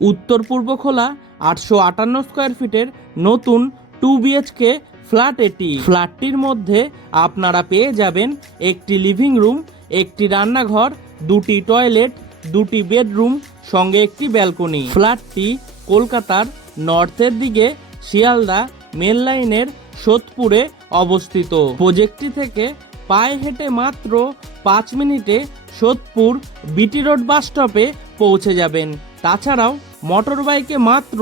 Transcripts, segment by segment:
উত্তর পূর্ব খোলা 858 স্কোয়ার ফিটের নতুন 2 বিএইচকে ফ্ল্যাট। এটি ফ্ল্যাটটির মধ্যে আপনারা পেয়ে যাবেন একটি লিভিং রুম, একটি রান্নাঘর, দুটি টয়লেট, দুটি বেডরুম, সঙ্গে একটি ব্যালকনি। ফ্ল্যাটটি কলকাতার নর্থের দিকে শিয়ালদা মেন লাইনের সোদপুরে অবস্থিত। প্রজেক্টটি থেকে পায়ে হেঁটে মাত্র 5 মিনিটে সোদপুর বিটি রোড বাস স্টপে পৌঁছে যাবেন। তাছাড়াও মোটর বাইকে মাত্র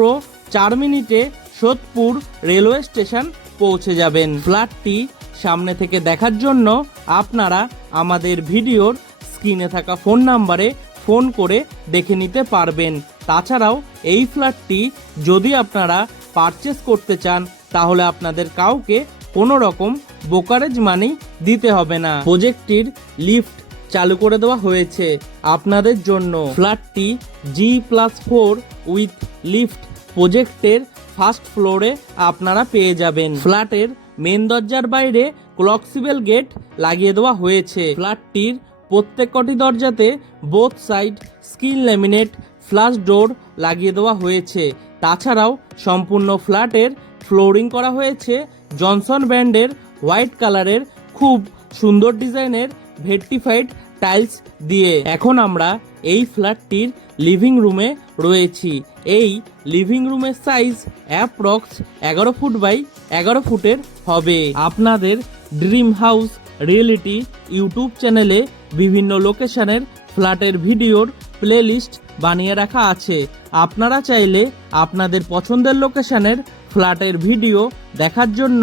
4 মিনিটে সোদপুর রেলওয়ে স্টেশন পৌঁছে যাবেন। ফ্ল্যাটটি সামনে থেকে দেখার জন্য আপনারা আমাদের ভিডিওর স্ক্রিনে থাকা ফোন নাম্বারে ফোন করে দেখে নিতে পারবেন। তাছাড়াও এই ফ্ল্যাটটি যদি আপনারা পারচেস করতে চান তাহলে আপনাদের কাউকে কোনো রকম ব্রোকারেজ মানি দিতে হবে না। প্রজেক্টটির লিফট চালু করে দেওয়া হয়েছে আপনাদের জন্য। ফ্ল্যাটটি G+4 উইথ লিফট প্রজেক্টের ফার্স্ট ফ্লোরে আপনারা পেয়ে যাবেন। ফ্ল্যাটের মেন দরজার বাইরে ক্লকসিবেল গেট লাগিয়ে দেওয়া হয়েছে। ফ্ল্যাটটির প্রত্যেকটি দরজাতে both side screen laminate flash door লাগিয়ে দেওয়া হয়েছে। তাছাড়াও সম্পূর্ণ ফ্ল্যাটের ফ্লোরিং করা হয়েছে জনসন ব্র্যান্ডের হোয়াইট কালারের খুব সুন্দর ডিজাইনের ভেট্টিফাইড টাইলস দিয়ে। এখন আমরা এই ফ্ল্যাটটির লিভিং রুমে রয়েছি। এই লিভিং রুমের সাইজ অ্যাপ্রক্স 11 ফুট বাই 11 ফুটের হবে। আপনাদের ড্রিম হাউস রিয়েলিটি ইউটিউব চ্যানেলে বিভিন্ন লোকেশনের ফ্ল্যাটের ভিডিওর প্লেলিস্ট বানিয়ে রাখা আছে। আপনারা চাইলে আপনাদের পছন্দের লোকেশনের ফ্ল্যাটের ভিডিও দেখার জন্য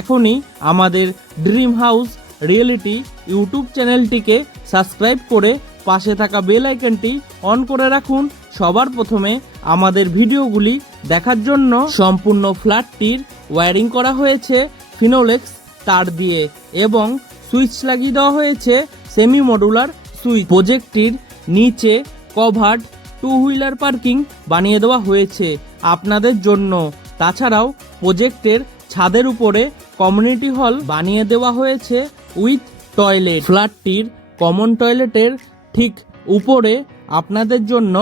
এখনই আমাদের ড্রিম হাউস রিয়েলিটি ইউটিউব চ্যানেলটিকে সাবস্ক্রাইব করে পাশে থাকা বেল আইকনটি অন করে রাখুন সবার প্রথমে আমাদের ভিডিওগুলি দেখার জন্য। সম্পূর্ণ ফ্ল্যাটটির ওয়্যারিং করা হয়েছে ফিনোলেক্স তার দিয়ে এবং সুইচ লাগিয়ে দেওয়া হয়েছে সেমি মডুলার সুইচ। প্রজেক্টটির নিচে কভার্ড 2 হুইলার পার্কিং বানিয়ে দেওয়া হয়েছে আপনাদের জন্য। তাছাড়াও প্রজেক্টের ছাদের উপরে কমিউনিটি হল বানিয়ে দেওয়া হয়েছে উইথ টয়লেট। ফ্ল্যাটটির কমন টয়লেটের ঠিক উপরে আপনাদের জন্য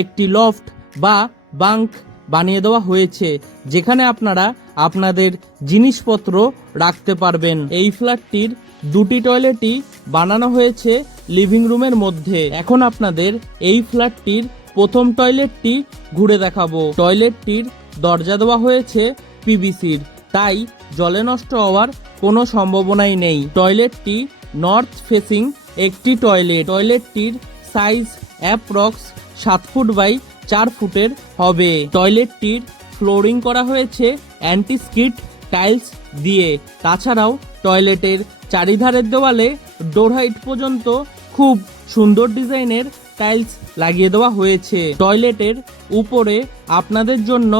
একটি লফট বা বাঙ্ক বানিয়ে দেওয়া হয়েছে যেখানে আপনারা আপনাদের জিনিসপত্র রাখতে পারবেন। এই ফ্ল্যাটটির দুটি টয়লেটই বানানো হয়েছে লিভিং রুমের মধ্যে। এখন আপনাদের এই ফ্ল্যাটটির প্রথম টয়লেটটি ঘুরে দেখাবো। টয়লেটটির দরজা দেওয়া হয়েছে পিভিসির, তাই জলে নষ্ট হওয়ার কোনো সম্ভাবনাই নেই। টয়লেটটি নর্থ ফেসিং একটি টয়লেট। টয়লেটটির সাইজ অ্যাপ্রক্স 7 ফুট বাই 4 ফুটের হবে। টয়লেটটির ফ্লোরিং করা হয়েছে অ্যান্টি স্কিড টাইলস দিয়ে। তাছাড়াও টয়লেটের চারিধারের দেওয়ালে ডোর হাইট পর্যন্ত খুব সুন্দর ডিজাইনের টাইলস লাগিয়ে দেওয়া হয়েছে। টয়লেটের উপরে আপনাদের জন্য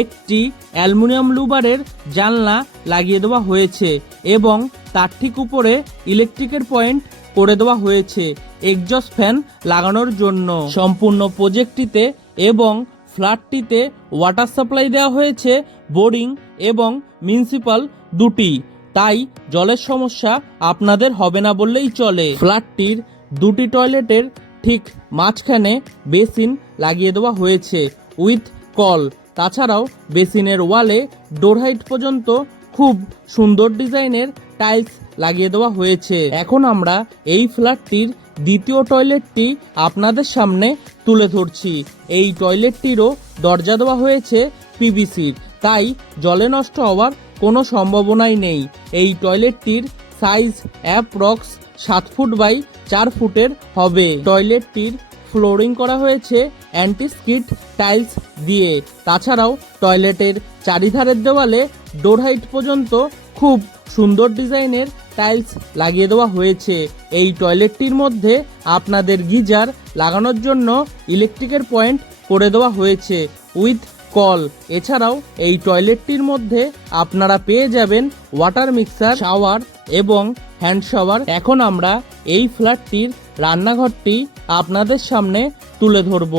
একটি অ্যালুমিনিয়াম লুবারের জানলা লাগিয়ে দেওয়া হয়েছে এবং তার ঠিক উপরে ইলেকট্রিকের পয়েন্ট করে দেওয়া হয়েছে এক্সজস্ট ফ্যান লাগানোর জন্য। সম্পূর্ণ প্রজেক্টটিতে এবং ফ্ল্যাটটিতে ওয়াটার সাপ্লাই দেওয়া হয়েছে বোরিং এবং মিউনিসিপাল দুটি, তাই জলের সমস্যা আপনাদের হবে না বললেই চলে। ফ্ল্যাটটির দুটি টয়লেটের ঠিক মাঝখানে বেসিন লাগিয়ে দেওয়া হয়েছে উইথ কল। তাছাড়াও বেসিনের ওয়ালে ডোর হাইট পর্যন্ত খুব সুন্দর ডিজাইনের টাইলস লাগিয়ে দেওয়া হয়েছে। এখন আমরা এই ফ্ল্যাটটির দ্বিতীয় টয়লেটটি আপনাদের সামনে তুলে ধরছি। এই টয়লেটটিরও দরজা দেওয়া হয়েছে পিভিসির, তাই জলে নষ্ট হওয়ার কোনো সম্ভাবনাই নেই। এই টয়লেটটির সাইজ অ্যাপ্রক্স 7 ফুট বাই 4 ফুটের হবে। টয়লেটটির ফ্লোরিং করা হয়েছে অ্যান্টি স্কিড টাইলস দিয়ে। তাছাড়াও টয়লেটের চারিধারের দেওয়ালে ডোর হাইট পর্যন্ত খুব সুন্দর ডিজাইনের টাইলস লাগিয়ে দেওয়া হয়েছে। এই টয়লেটটির মধ্যে আপনাদের গিজার লাগানোর জন্য ইলেকট্রিকের পয়েন্ট করে দেওয়া হয়েছে উইথ কল। এছাড়াও এই টয়লেটটির মধ্যে আপনারা পেয়ে যাবেন ওয়াটার মিক্সার, শাওয়ার এবং হ্যান্ড শাওয়ার। এখন আমরা এই ফ্ল্যাটটির রান্নাঘরটি আপনাদের সামনে তুলে ধরব।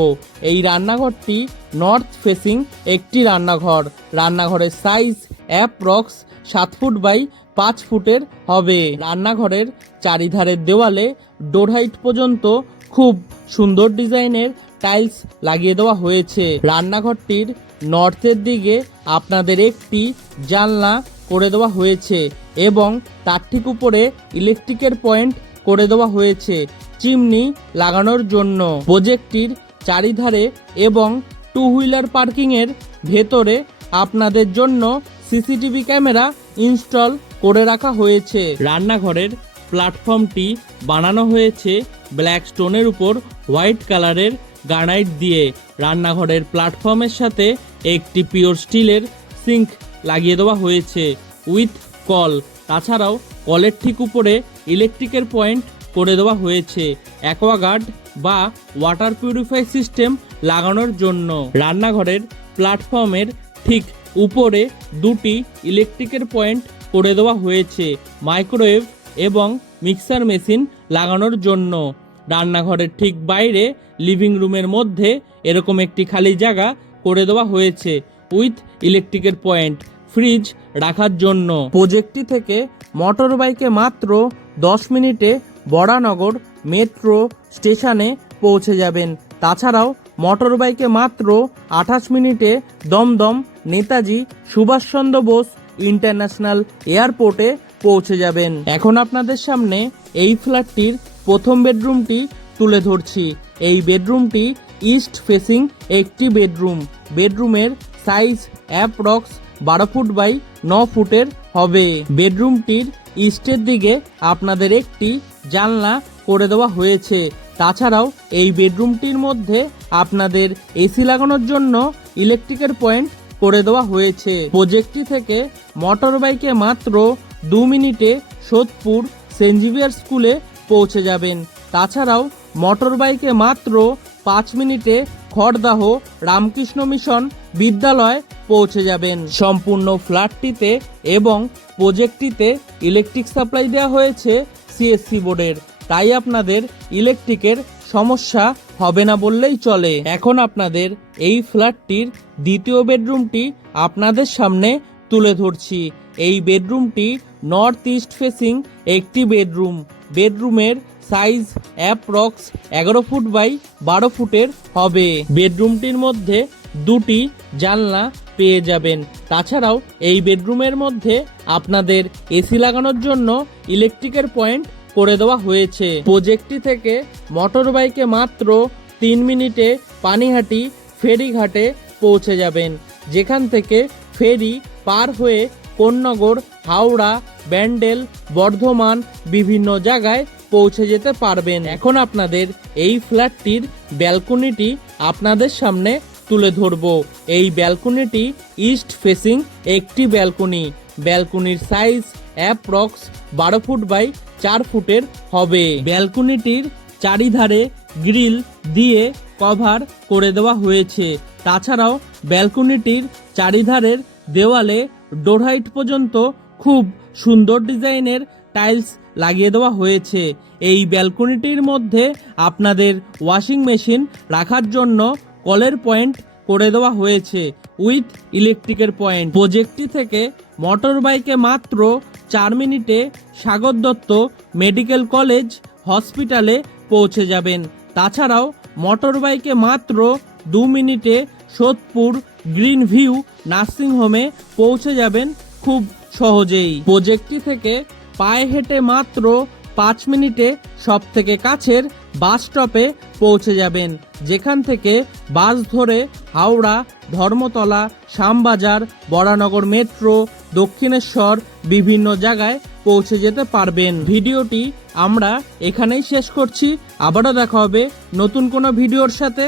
এই রান্নাঘরটি নর্থ ফেসিং একটি রান্নাঘর। রান্নাঘরের সাইজ অ্যাপ্রক্স 7 ফুট বাই 5 ফুটের হবে। রান্নাঘরের চারিধারের দেওয়ালে ডোর হাইট পর্যন্ত খুব সুন্দর ডিজাইনের টাইলস লাগিয়ে দেওয়া হয়েছে। রান্নাঘরটির নর্থের দিকে আপনাদের একটি জানলা করে দেওয়া হয়েছে এবং তার ঠিক উপরে ইলেকট্রিকের পয়েন্ট করে দেওয়া হয়েছে চিমনি লাগানোর জন্য। প্রজেক্টটির চারিধারে এবং টু হুইলার পার্কিংয়ের ভেতরে আপনাদের জন্য সিসিটিভি ক্যামেরা ইনস্টল করে রাখা হয়েছে। রান্নাঘরের প্ল্যাটফর্মটি বানানো হয়েছে ব্ল্যাক স্টোনের উপর হোয়াইট কালারের গ্রানাইট দিয়ে। রান্নাঘরের প্ল্যাটফর্মের সাথে একটি পিওর স্টিলের সিঙ্ক লাগিয়ে দেওয়া হয়েছে উইথ কল। তাছাড়াও কলের ঠিক উপরে ইলেকট্রিকের পয়েন্ট করে দেওয়া হয়েছে অ্যাকোয়াগার্ড বা ওয়াটার পিউরিফাই সিস্টেম লাগানোর জন্য। রান্নাঘরের প্ল্যাটফর্মের ঠিক উপরে দুটি ইলেকট্রিকের পয়েন্ট করে দেওয়া হয়েছে মাইক্রোওয়েভ এবং মিক্সার মেশিন লাগানোর জন্য। রান্নাঘরের ঠিক বাইরে লিভিং রুমের মধ্যে এরকম একটি খালি জায়গা করে দেওয়া হয়েছে উইথ ইলেকট্রিকের পয়েন্ট ফ্রিজ রাখার জন্য। প্রজেক্টটি থেকে মোটর বাইকে মাত্র 10 মিনিটে বরানগর মেট্রো স্টেশনে পৌঁছে যাবেন। তাছাড়াও মোটর বাইকে মাত্র 28 মিনিটে দমদম নেতাজি সুভাষচন্দ্র বোস ইন্টারন্যাশনাল এয়ারপোর্টে পৌঁছে যাবেন। এখন আপনাদের সামনে এই ফ্ল্যাটটির প্রথম বেডরুমটি তুলে ধরছি। এই বেডরুমটি ইস্ট ফেসিং একটি বেডরুম। বেডরুমের সাইজ অ্যাপ্রক্স 12 ফুট বাই 9 ফুটের হবে। বেডরুমটির ইস্টের দিকে আপনাদের একটি জানলা করে দেওয়া হয়েছে। তাছাড়াও এই বেডরুমটির মধ্যে আপনাদের এসি লাগানোর জন্য ইলেকট্রিকের পয়েন্ট করে দেওয়া হয়েছে। প্রজেক্টটি থেকে মোটর বাইকে মাত্র 2 মিনিটে সোদপুর সেন্ট জেভিয়ার স্কুলে পৌঁছে যাবেন। তাছাড়াও মোটর বাইকে মাত্র 5 মিনিটে খড়দাহ রামকৃষ্ণ মিশন বিদ্যালয় পৌঁছে যাবেন। সম্পূর্ণ ফ্ল্যাটটিতে এবং প্রজেক্টটিতে ইলেকট্রিক সাপ্লাই দেওয়া হয়েছে সিএসসি বোর্ডের, তাই আপনাদের ইলেকট্রিকের সমস্যা হবে না বললেই চলে। এখন আপনাদের এই ফ্ল্যাটটির দ্বিতীয় বেডরুমটি আপনাদের সামনে তুলে ধরছি। এই বেডরুমটি নর্থ ইস্ট ফেসিং একটি বেডরুম। বেডরুমের সাইজ অ্যাপ্রক্স 11 ফুট বাই 12 ফুটের হবে। বেডরুমটির মধ্যে দুটি জানলা পেয়ে যাবেন। তাছাড়াও এই বেডরুমের মধ্যে আপনাদের এসি লাগানোর জন্য ইলেকট্রিকের পয়েন্ট করে দেওয়া হয়েছে। প্রজেক্টটি থেকে মোটর বাইকে মাত্র 3 মিনিটে পানিহাটি ফেরিঘাটে পৌঁছে যাবেন, যেখান থেকে ফেরি পার হয়ে কোন্নগর, হাওড়া, ব্যান্ডেল, বর্ধমান বিভিন্ন জায়গায় পৌঁছে যেতে পারবেন। এখন আপনাদের এই ফ্ল্যাটটির ব্যালকনিটি আপনাদের সামনে তুলে ধরব। এই ব্যালকনিটি ইস্ট ফেসিং একটি ব্যালকনি। ব্যালকনির সাইজ অ্যাপ্রক্স 12 ফুট বাই 4 ফুটের হবে। ব্যালকনিটির চারিধারে গ্রিল দিয়ে কভার করে দেওয়া হয়েছে। তাছাড়াও ব্যালকনিটির চারিধারের দেওয়ালে ডোর হাইট পর্যন্ত খুব সুন্দর ডিজাইনের টাইলস লাগিয়ে দেওয়া হয়েছে। এই ব্যালকনিটির মধ্যে আপনাদের ওয়াশিং মেশিন রাখার জন্য কলের পয়েন্ট করে দেওয়া হয়েছে উইথ ইলেকট্রিকের পয়েন্ট। প্রজেক্টটি থেকে মোটর বাইকে মাত্র 4 মিনিটে সাগর দত্ত মেডিকেল কলেজ হসপিটালে পৌঁছে যাবেন। তাছাড়াও মোটর বাইকে মাত্র 2 মিনিটে সোদপুর গ্রিন ভিউ নার্সিংহোমে পৌঁছে যাবেন খুব সহজেই। প্রজেক্টটি থেকে পায়ে হেঁটে মাত্র 5 মিনিটে সব থেকে কাছের বাস স্টপে পৌঁছে যাবেন, যেখান থেকে বাস ধরে হাওড়া, ধর্মতলা, শ্যামবাজার, বরানগর মেট্রো, দক্ষিণেশ্বর বিভিন্ন জায়গায় পৌঁছে যেতে পারবেন। ভিডিওটি আমরা এখানেই শেষ করছি। আবারও দেখা হবে নতুন কোনো ভিডিওর সাথে।